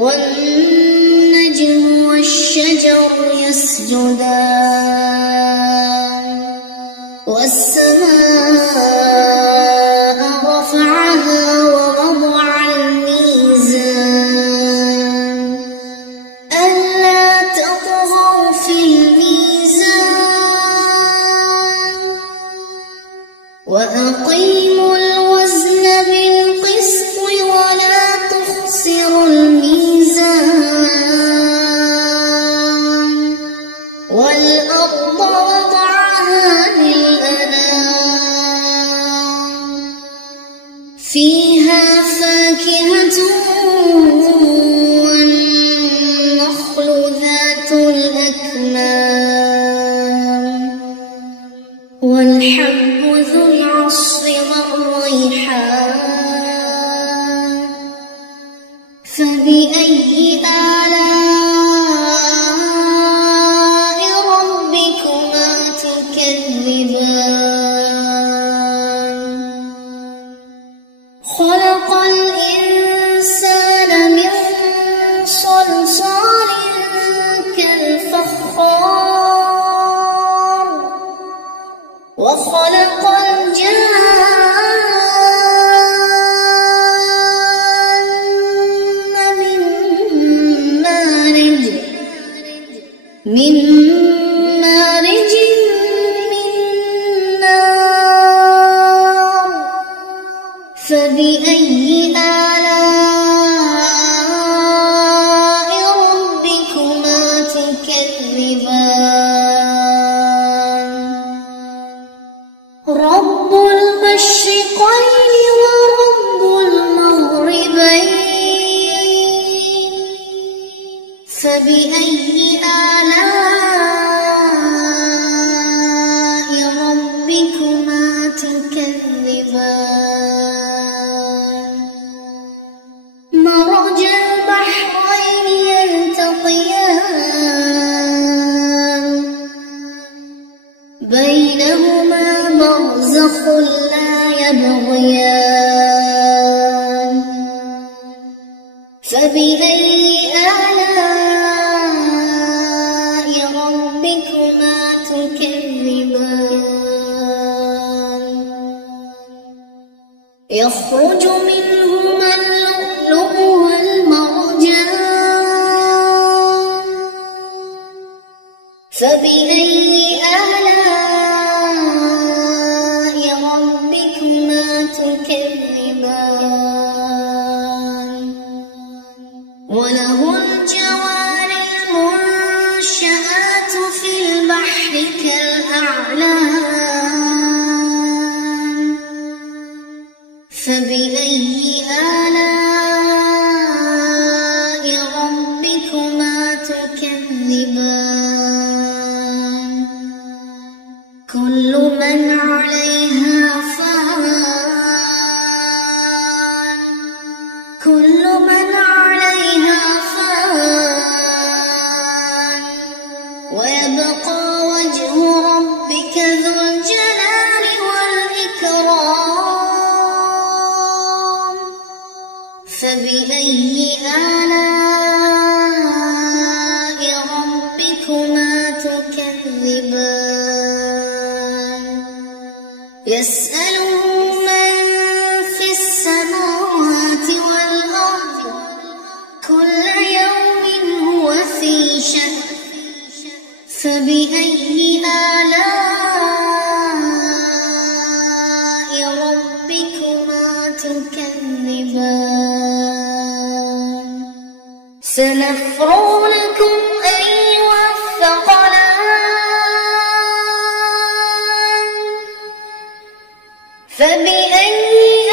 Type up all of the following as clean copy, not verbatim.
والنجم والشجر يسجدان والسماء رفعها ووضع الميزان ألا تطغوا في الميزان وأقيموا الوزن بالقسط ولا تخسروا الميزان والأرض وضعها للأنام فيها فاكهة والنخل ذات الأكمام والحب ذو العصف والريحان فبأي آلاء ربكما تكذبان خلق الإنسان من صلصال كالفخار وخلق الجان من مارج من نار فبأي آلاء ربكما تكذبان رب المشرقين ورب المغربين فبأي آلاء ربكما تكذبان مرج البحرين يلتقيان بينهما برزخ لا يبغيان فبأي آلاء ربكما تكذبان يخرج منهما اللؤلؤ والمرجان فبأي آلاء ربكما تكذبان وله الجوار المنشآت في البحر كالأعلام فبأي آلاء ربكما تكذبان كل من عليها فان كل من عليها فان ويبقى وجه ربك ذو الجلال والإكرام فبأي آلاء ربكما تكذبان يسأله من في السماوات والأرض كل يوم هو في شأن فبأي آلاء ربكما تكذبان سنفرغ لكم أيها الثقلان فبأي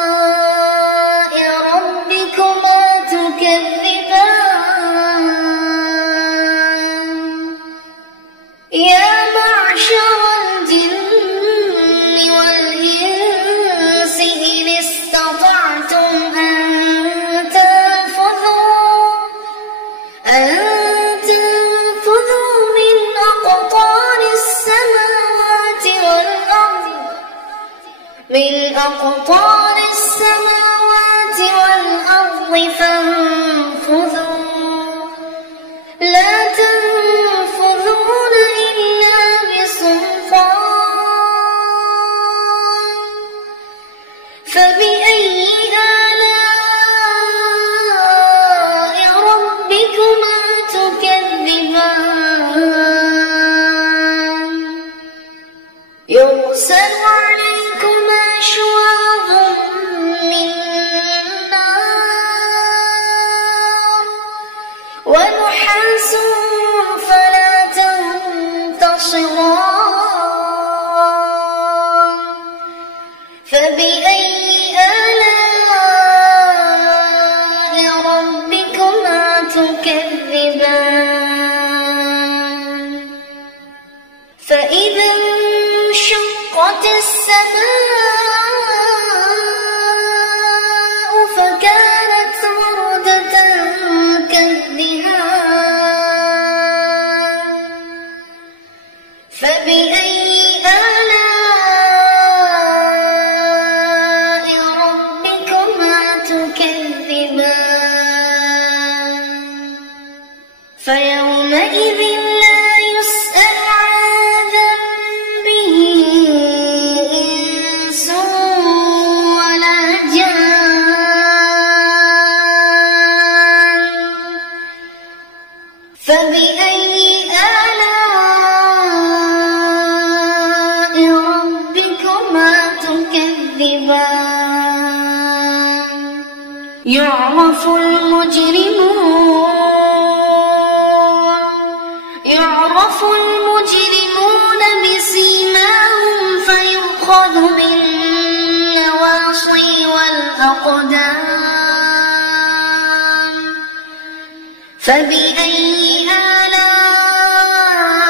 آلاء ربكما تكذبان يا معشر الجن والإنس إن استطعتم أن تنفذوا من أقطار السماوات والأرض فبأي آلاء ربكما تكذبان يرسل عليكما شواظ من نار ونحاس فلا تنتصران فبأي آلاء ربكما تكذبان فإذا انشقت السماء فكانت وردة كالدهان فبأي آلاء ربكما تكذبان فيومئذ لا يسأل عن ذنبه إنس ولا جان فبأي آلاء ربكما تكذبان يعرف المجرمون بسيماهم فيؤخذ بالنواصي والأقدام فبأي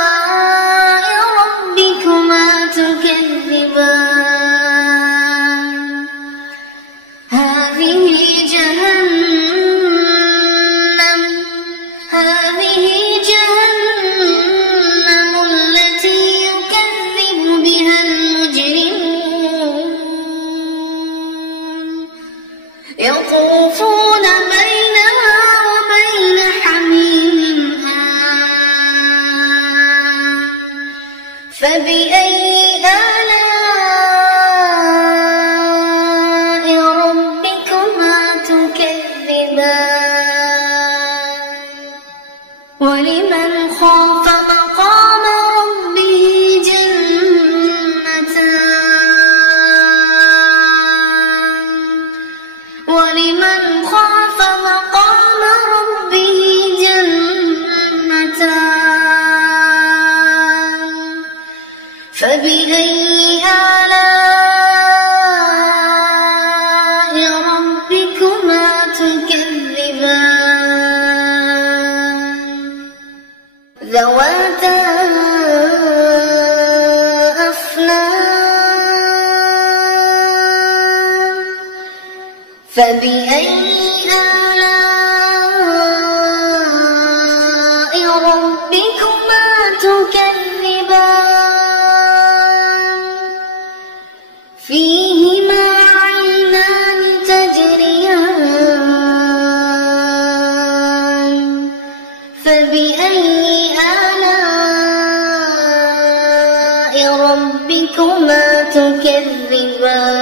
آلاء ربكما تكذبان هذه جهنم التي يكذب بها المجرمون يطوفون بينها وبين حميم آن فبأي آلاء ربكما تكذبان ولمن خاف مقام ربه جنتان فبأي آلاء ربكما تكذبان ذواتا أفنان فبأي آلاء ربكما تكذبان فيهما عينان تجريان فبأي آلاء ربكما تكذبان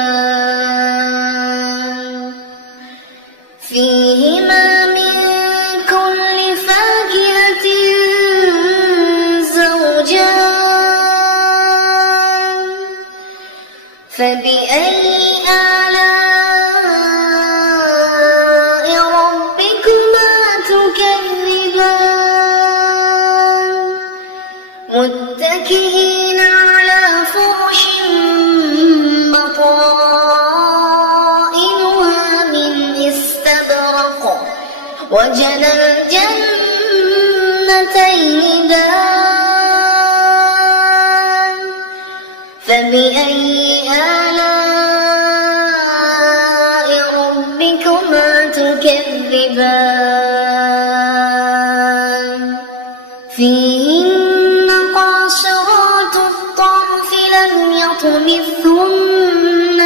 فيهما من كل فاكهة زوجان فبأي آلاء ربكما تكذبان متكئين على فرش بطائنها من استبرق وجنى الجنتين دان فبأي آلاء ربكما تكذبان فيهن قاصرات الطرف لم يطمثهن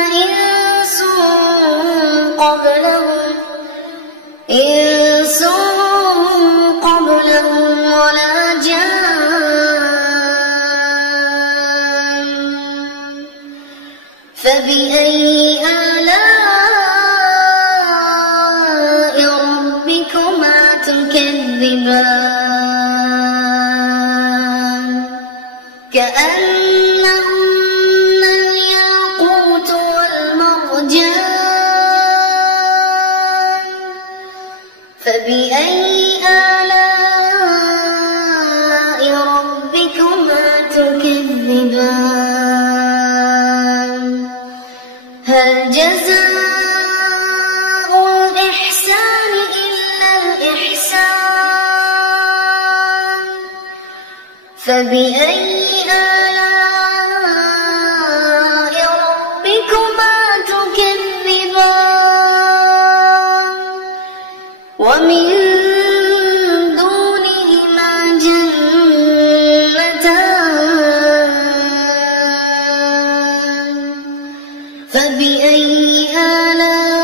إنس قبلهم ولا جان فبأي آلاء ربكما تكذبان كأنهن الياقوت والمرجان فبأي آلاء ربكما تكذبان هل جزاء الإحسان إلا الإحسان فبأي آلاء ربكما تكذبان ومن دونهما جنتان فبأي آلاء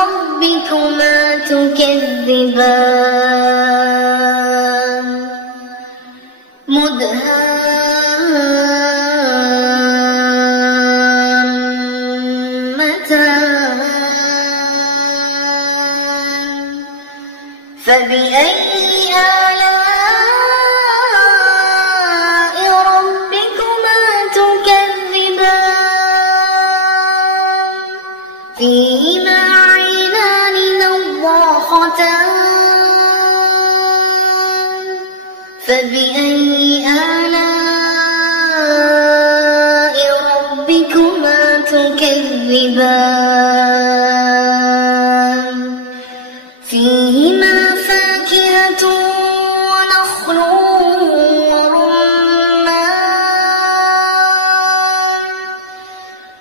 ربكما تكذبان مدهامتان فبأي آلاء ربكما تكذبان فيهما عينان نضاختان فبأي آلاء ربكما تكذبان فيهما فاكهة ونخل ورمان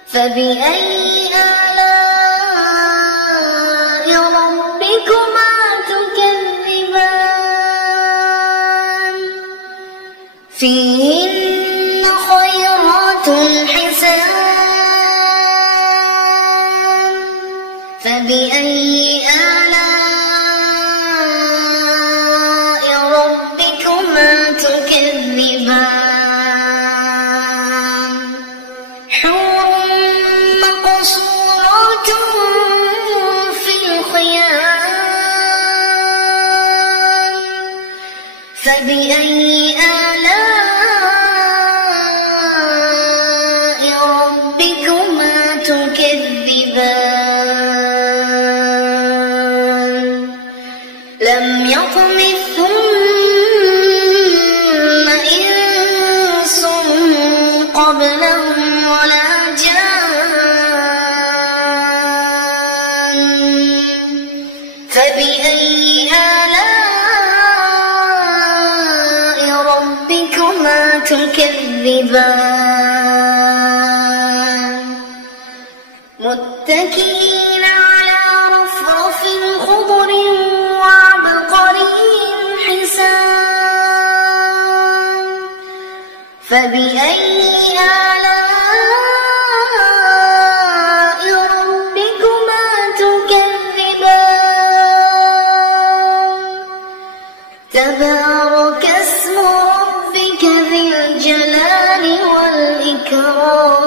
فبأي آلاء ربكما تكذبان فيهن خيرات حسان فبأي آلاء ربكما تكذبان حور مقصورات في الخيام فبأي آلاء ربكما تكذبان لم يطمثهن إنس قبلهم ولا جان فبأي آلاء ربكما تكذبان متكئين على رفرف خضر وعبقري حسان فبأي آلاء ربكما تكذبان تبارك اسم ربك ذي الجلال والإكرام